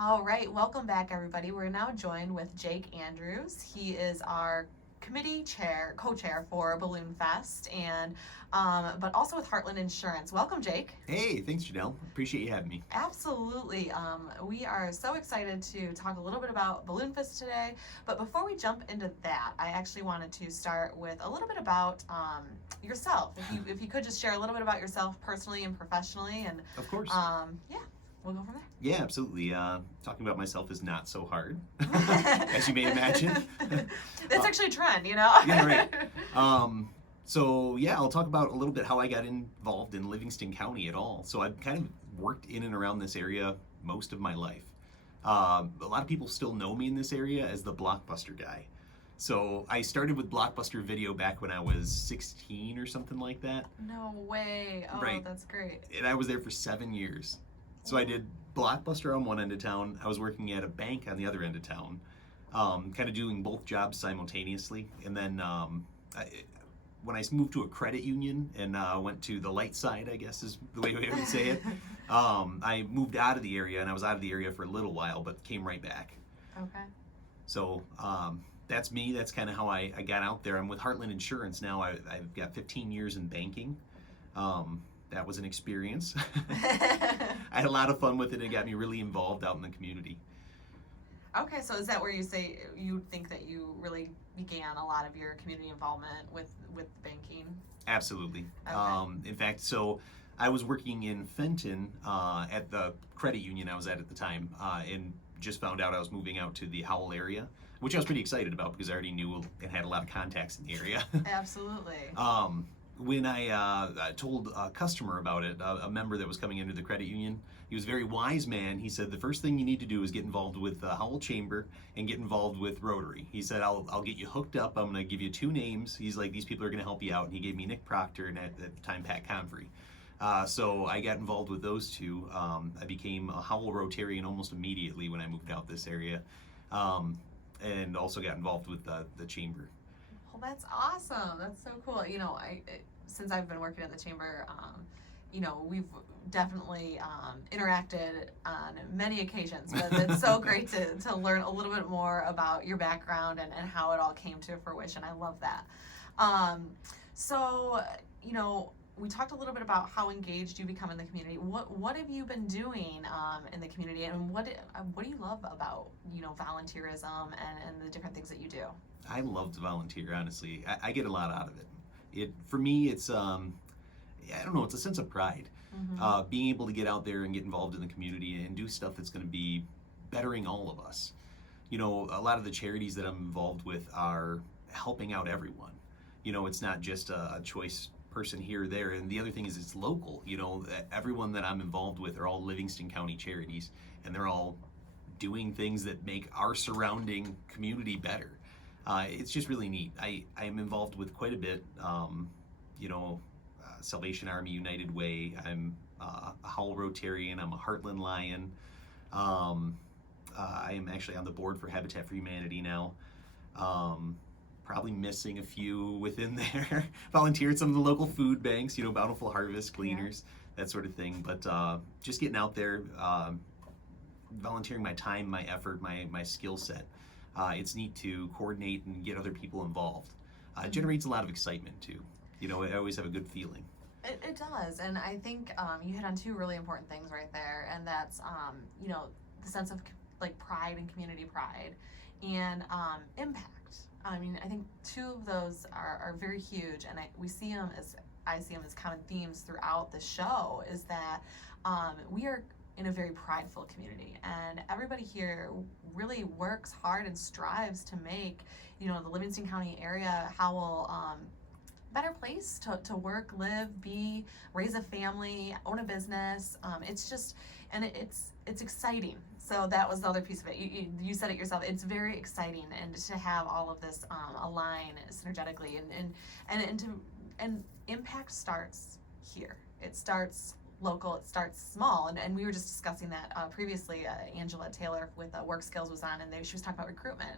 All right, welcome back, everybody. We're now joined with Jake Andrews. He is our committee chair, co-chair for Balloon Fest, and but also with Heartland Insurance. Welcome, Jake. Hey, thanks, Janelle. Appreciate you having me. Absolutely. We are so excited to talk a little bit about Balloon Fest today. But before we jump into that, I actually wanted to start with a little bit about yourself. If you could just share a little bit about yourself personally and professionally, and Of course. yeah, we'll go from there. Yeah, absolutely. Talking about myself is not so hard, as you may imagine. It's actually a trend, you know? Yeah, right. So yeah, I'll talk about a little bit how I got involved in Livingston County at all. So I've kind of worked in and around this area most of my life. A lot of people still know me in this area as the Blockbuster guy. So I started with Blockbuster Video back when I was 16 or something like that. No way. Oh, Right. that's great. And I was there for 7 years. So I did Blockbuster on one end of town. I was working at a bank on the other end of town, kind of doing both jobs simultaneously. And then when I moved to a credit union and went to the light side, I guess is the way I would say it, I moved out of the area, and I was out of the area for a little while, but came right back. Okay. So that's me. That's kind of how I got out there. I'm with Heartland Insurance now. I've got 15 years in banking. That was an experience. I had a lot of fun with it. It got me really involved out in the community. Okay, so is that where you say you think that you really began a lot of your community involvement with banking? Absolutely. Okay. In fact, so I was working in Fenton at the credit union I was at the time, and just found out I was moving out to the Howell area, which I was pretty excited about because I already knew and had a lot of contacts in the area. Absolutely. When I told a customer about it, a member that was coming into the credit union, he was a very wise man. He said, the first thing you need to do is get involved with the Howell Chamber and get involved with Rotary. He said, I'll get you hooked up. I'm going to give you 2 names. He's like, these people are going to help you out. And he gave me Nick Proctor and at the time Pat Convery. So I got involved with those two. I became a Howell Rotarian almost immediately when I moved out this area, and also got involved with the chamber. Well, that's awesome. That's so cool. You know, since I've been working at the chamber, you know, we've definitely interacted on many occasions, but it's so great to learn a little bit more about your background and how it all came to fruition. I love that. So, you know, we talked a little bit about how engaged you become in the community. What have you been doing in the community, and what do you love about, you know, volunteerism and the different things that you do? I love to volunteer, honestly. I get a lot out of it. For me, it's I don't know, it's a sense of pride. Mm-hmm. Being able to get out there and get involved in the community and do stuff that's going to be bettering all of us. You know, a lot of the charities that I'm involved with are helping out everyone. You know, it's not just a choice person here or there. And the other thing is it's local. You know, everyone that I'm involved with are all Livingston County charities, and they're all doing things that make our surrounding community better. It's just really neat. I am involved with quite a bit. You know, Salvation Army United Way. I'm a Howell Rotarian. I'm a Heartland Lion. I am actually on the board for Habitat for Humanity now. Probably missing a few within there. Volunteered at some of the local food banks, you know, Bountiful Harvest, Gleaners, that sort of thing. But just getting out there, volunteering my time, my effort, my skill set. It's neat to coordinate and get other people involved. It generates a lot of excitement too. You know, I always have a good feeling. It does, and I think you hit on 2 really important things right there, and that's you know, the sense of like pride and community pride, and impact. I mean, I think 2 of those are very huge, and I see them as common themes throughout the show. Is that we are in a very prideful community, and everybody here really works hard and strives to make, you know, the Livingston County area, Howell, better place to work, live, be, raise a family, own a business. It's just, and it's exciting. So that was the other piece of it. You said it yourself. It's very exciting, and to have all of this align synergetically, and impact starts here. It starts local, it starts small. And we were just discussing that previously. Angela Taylor with Work Skills was on, and she was talking about recruitment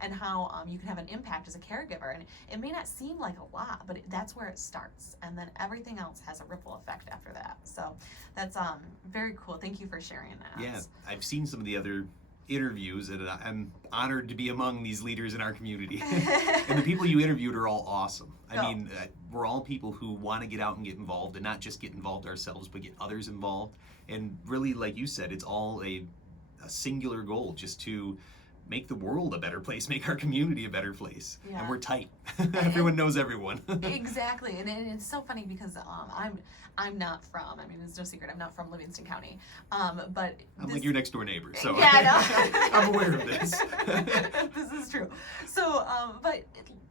and how you can have an impact as a caregiver. And it may not seem like a lot, but that's where it starts. And then everything else has a ripple effect after that. So that's very cool. Thank you for sharing that. Yeah, I've seen some of the other interviews, and I'm honored to be among these leaders in our community. And the people you interviewed are all awesome. I mean, we're all people who want to get out and get involved, and not just get involved ourselves, but get others involved. And really, like you said, it's all a singular goal, just to make the world a better place, make our community a better place. Yeah. And we're tight. Everyone knows everyone. Exactly, and it's so funny because I'm not from. I mean, it's no secret I'm not from Livingston County, but I'm like your next door neighbor, so yeah, I know. I'm aware of this. This is true. So, but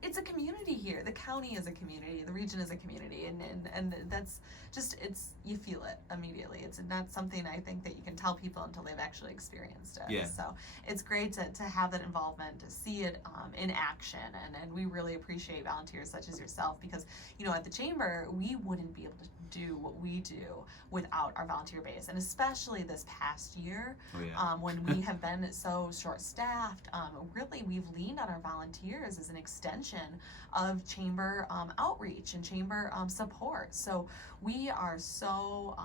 it's a community here. The county is a community. The region is a community, and that's just, you feel it immediately. It's not something I think that you can tell people until they've actually experienced it. Yeah. So it's great to have that involvement, to see it in action, and we really appreciate volunteers such as yourself, because at the chamber we wouldn't be able to do what we do without our volunteer base, and especially this past year. Oh, yeah. When we have been so short-staffed, really we've leaned on our volunteers as an extension of chamber outreach and chamber support. So we are so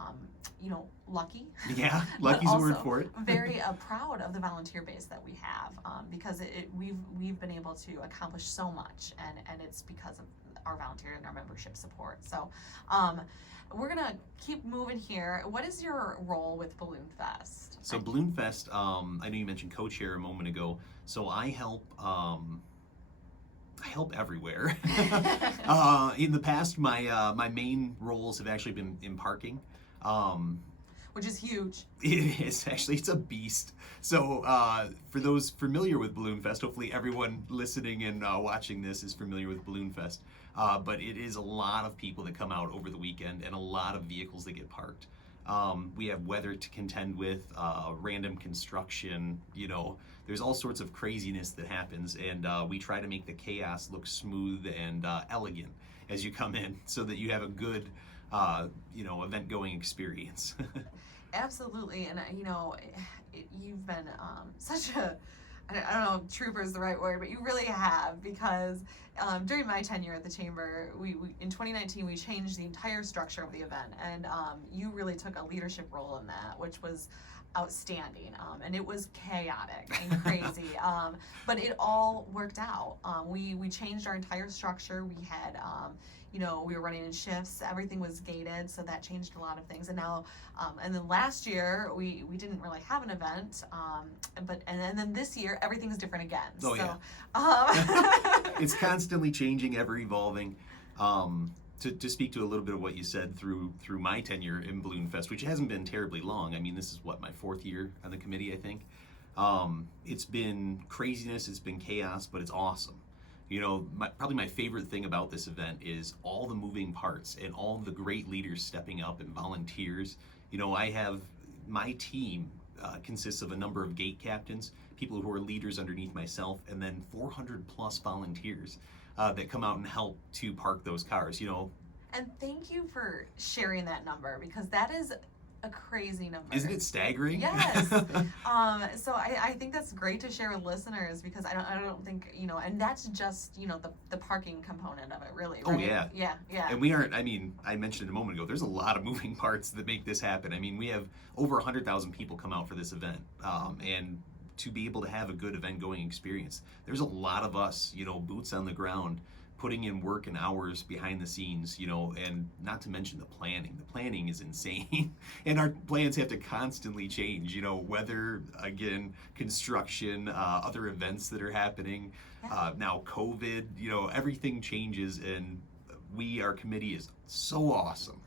lucky. Yeah, but lucky's the word also for it. very proud of the volunteer base that we have, because we've been able to accomplish so much, and it's because of our volunteer and our membership support. So we're gonna keep moving here. What is your role with Balloon Fest? So Balloon Fest, I know you mentioned co-chair a moment ago. So I help everywhere. In the past, my main roles have actually been in parking. Which is huge. It's a beast. So for those familiar with Balloon Fest, hopefully everyone listening and watching this is familiar with Balloon Fest. But it is a lot of people that come out over the weekend, and a lot of vehicles that get parked. We have weather to contend with, random construction, there's all sorts of craziness that happens, and we try to make the chaos look smooth and elegant as you come in, so that you have a good event going experience. Absolutely, and you've been such a, I don't know if trooper is the right word, but you really have, because during my tenure at the chamber, we in 2019 we changed the entire structure of the event, and you really took a leadership role in that, which was outstanding, and it was chaotic and crazy, but it all worked out. We changed our entire structure. We had we were running in shifts. Everything was gated, so that changed a lot of things. And now, and then last year we didn't really have an event, and then this year everything's different again. Oh, so, yeah. It's constantly changing, ever evolving. To speak to a little bit of what you said through my tenure in Balloon Fest, which hasn't been terribly long. I mean, this is my 4th year on the committee, I think. It's been craziness, it's been chaos, but it's awesome. Probably my favorite thing about this event is all the moving parts and all the great leaders stepping up and volunteers. I have my team consists of a number of gate captains, people who are leaders underneath myself, and then 400 plus volunteers that come out and help to park those cars. And thank you for sharing that number, because that is a crazy number. Isn't it staggering? Yes. So I think that's great to share with listeners, because I don't think, and that's just, the parking component of it, really, right? Oh, yeah. Yeah. And we aren't, I mentioned it a moment ago, there's a lot of moving parts that make this happen. I mean, we have over 100,000 people come out for this event. And to be able to have a good event going experience, there's a lot of us, boots on the ground, putting in work and hours behind the scenes, and not to mention the planning. The planning is insane. And our plans have to constantly change, weather, again, construction, other events that are happening, now COVID, everything changes, and our committee is so awesome.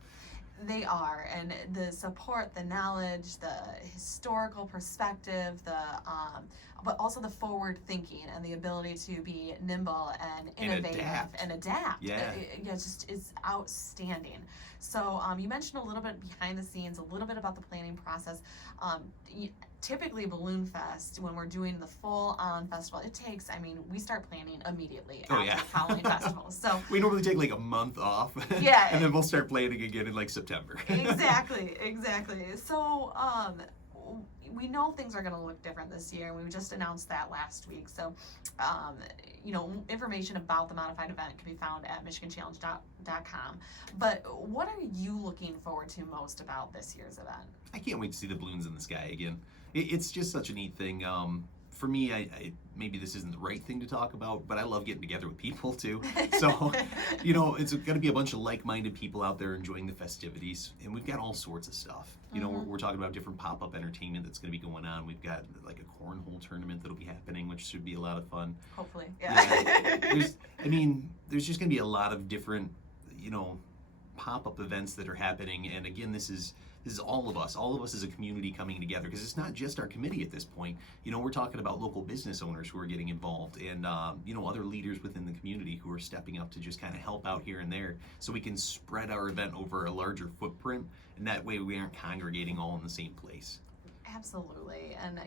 They are, and the support, the knowledge, the historical perspective, but also the forward thinking and the ability to be nimble and innovative and adapt. Yeah. Yeah, just is outstanding. So you mentioned a little bit behind the scenes, a little bit about the planning process. Typically Balloon Fest, when we're doing the full-on festival, it takes, we start planning immediately after the following festival. So we normally take like a month off. Yeah. And then we'll start planning again in like September. Exactly. So we know things are going to look different this year, and we just announced that last week. So, information about the modified event can be found at michiganchallenge.com. But what are you looking forward to most about this year's event? I can't wait to see the balloons in the sky again. It's just such a neat thing. For me, I maybe this isn't the right thing to talk about, but I love getting together with people too. So, it's going to be a bunch of like-minded people out there enjoying the festivities, and we've got all sorts of stuff. We're talking about different pop-up entertainment that's going to be going on. We've got like a cornhole tournament that'll be happening, which should be a lot of fun. Hopefully, yeah. There's just going to be a lot of different, pop-up events that are happening, and again, this is all of us as a community coming together, because it's not just our committee at this point. We're talking about local business owners who are getting involved, and other leaders within the community who are stepping up to just kind of help out here and there, so we can spread our event over a larger footprint, and that way we aren't congregating all in the same place. Absolutely, and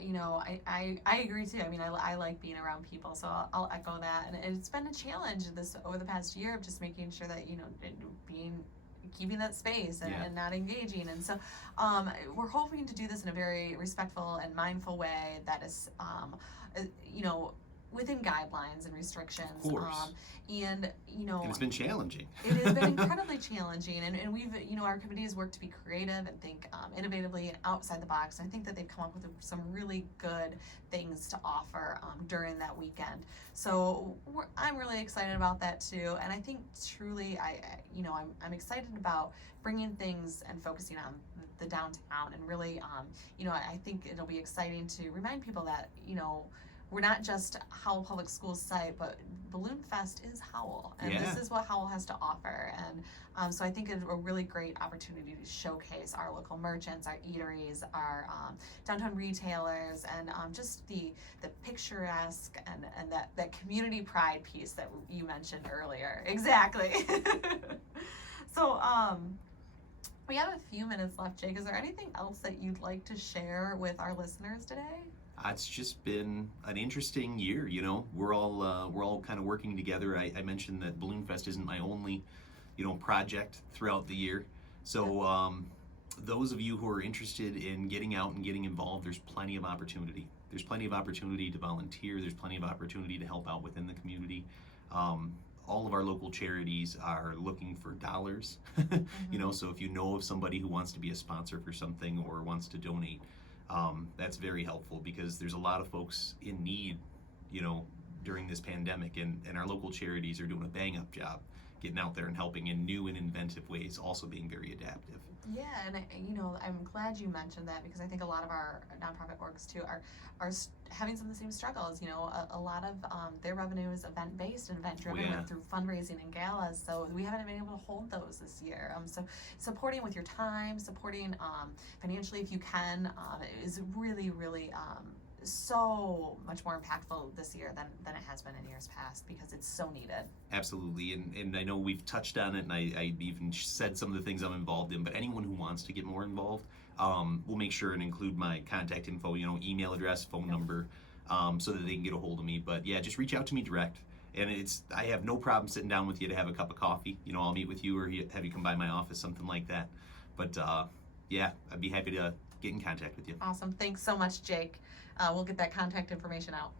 I agree too. I like being around people, so I'll echo that. And it's been a challenge over the past year of just making sure that keeping that space and not engaging. And so we're hoping to do this in a very respectful and mindful way that is within guidelines and restrictions. Of course. And it's been challenging. It has been incredibly challenging, and we've our committee has worked to be creative and think innovatively and outside the box. And I think that they've come up with some really good things to offer during that weekend. So I'm really excited about that too. And I think truly, I'm excited about bringing things and focusing on the downtown, and really, I think it'll be exciting to remind people that we're not just Howell Public Schools site, but Balloon Fest is Howell, and this is what Howell has to offer. And so I think it's a really great opportunity to showcase our local merchants, our eateries, our downtown retailers, and just the picturesque and that community pride piece that you mentioned earlier. Exactly. So we have a few minutes left, Jake. Is there anything else that you'd like to share with our listeners today? It's just been an interesting year. We're all kind of working together. I mentioned that Balloon Fest isn't my only, project throughout the year. So those of you who are interested in getting out and getting involved, there's plenty of opportunity. There's plenty of opportunity to volunteer. There's plenty of opportunity to help out within the community. All of our local charities are looking for dollars. So if you know of somebody who wants to be a sponsor for something or wants to donate, that's very helpful, because there's a lot of folks in need, during this pandemic, and our local charities are doing a bang-up job getting out there and helping in new and inventive ways, also being very adaptive. Yeah, and I'm glad you mentioned that, because I think a lot of our nonprofit orgs too are having some of the same struggles. A lot of their revenue is event-based and event-driven through fundraising and galas, so we haven't been able to hold those this year. So supporting with your time, supporting financially if you can, is really, really so much more impactful this year than it has been in years past, because it's so needed. Absolutely, and I know we've touched on it, and I even said some of the things I'm involved in, but anyone who wants to get more involved, we'll make sure and include my contact info, email address, phone number, so that they can get a hold of me. But yeah, just reach out to me direct, and I have no problem sitting down with you to have a cup of coffee. I'll meet with you, or have you come by my office, something like that. But yeah, I'd be happy to get in contact with you. Awesome. Thanks so much, Jake. We'll get that contact information out.